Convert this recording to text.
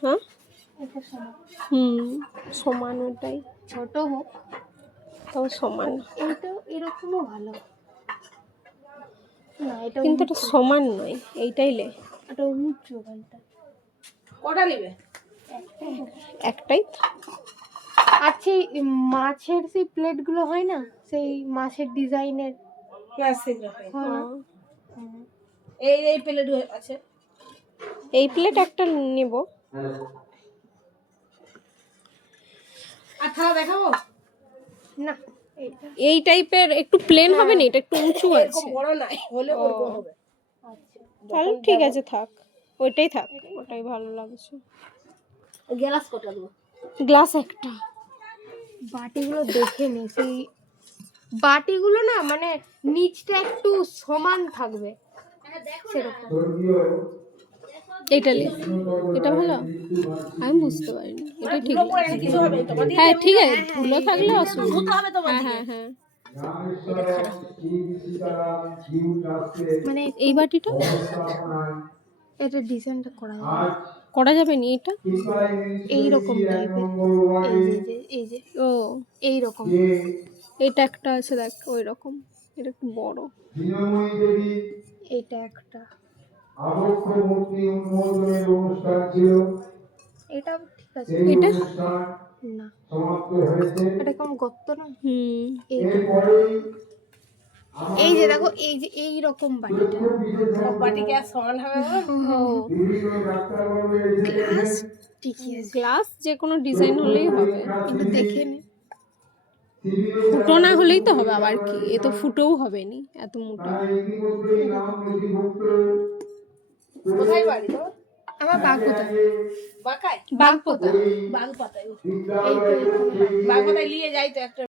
হ্যাঁ এটা সমান। সমান, ওটাই ছোট হোক তাও সমান। এইটাও এরকমও ভালো না, এটা কিন্তু এটা সমান নয়, এইটাই লে। এটা উঁচু গানটা। কটা নেবে? একটাই তো। আচ্ছা, মাছের সেই প্লেটগুলো হয় না, সেই মাছের ডিজাইনের প্লাস্টিক হয় না? এই এই প্লেট আছে। এই প্লেট একটা নেব। আর থালা দেখাবো না, এইটা এই টাইপের একটু প্লেন হবে না, এটা একটু উঁচু এরকম আছে। বড় নাই, হলে ওরকম হবে। আচ্ছা, তাহলে ঠিক আছে, থাক ওইটাই থাক, ওটাই ভালো লাগছে। গ্লাস কটা দেবো? গ্লাস একটা। বাটিগুলো দেখে নে, সেই বাটিগুলো না মানে নিচটা একটু সমান থাকবে সেরকম। এটা লে, এটা ভালো, আমি বুঝতে পারিনি, এটা ঠিক ধুলো পড়ে আছে। কিছু হবে না, তোমার হ্যাঁ ঠিক আছে, ধুলো থাকলে অসুবিধা। ধুতে হবে তোমার হ্যাঁ দিকে। হ্যাঁ হ্যাঁ। মানে এই বাটিটা এটা ডিজাইনটা করা যাবে করা যাবে নি, এটা এইরকম টাইপের, এই যে ও এইরকম। এটা একটা আছে দেখ, ওই রকম, এটা একটু বড়। এইটা একটা, আবক্ষ মূর্তি উন্মোচনের অনুষ্ঠান ছিল। এটা ঠিক আছে। এটা না, সমাপ্ত হয়েছে। এটা কেমন গর্ত না? এইটা এরপরেই এই যে দেখো, এই যে এই রকম বাটিটা সব বাটি কি আর সমান হবে বলো? বিভিন্ন ডাক্তারবাবু এসে গ্লাস ঠিকই আছে, গ্লাস যে কোনো ডিজাইন হলেই হবে, কিন্তু দেখে নে। ফুটো না হলেই তো হবে, আবার কি, এ তো ফুটোও হবে নি এত মোটা। তারা ইতিমধ্যেই নাম নথিভুক্ত কোথায় বাড়ি তোমার? আমার বাগদা, বাঁকায়? বাগপোতা। বাগ পাতায়। বিদ্যালয়ে বাগ পাতায় নিয়ে যাই তো একটা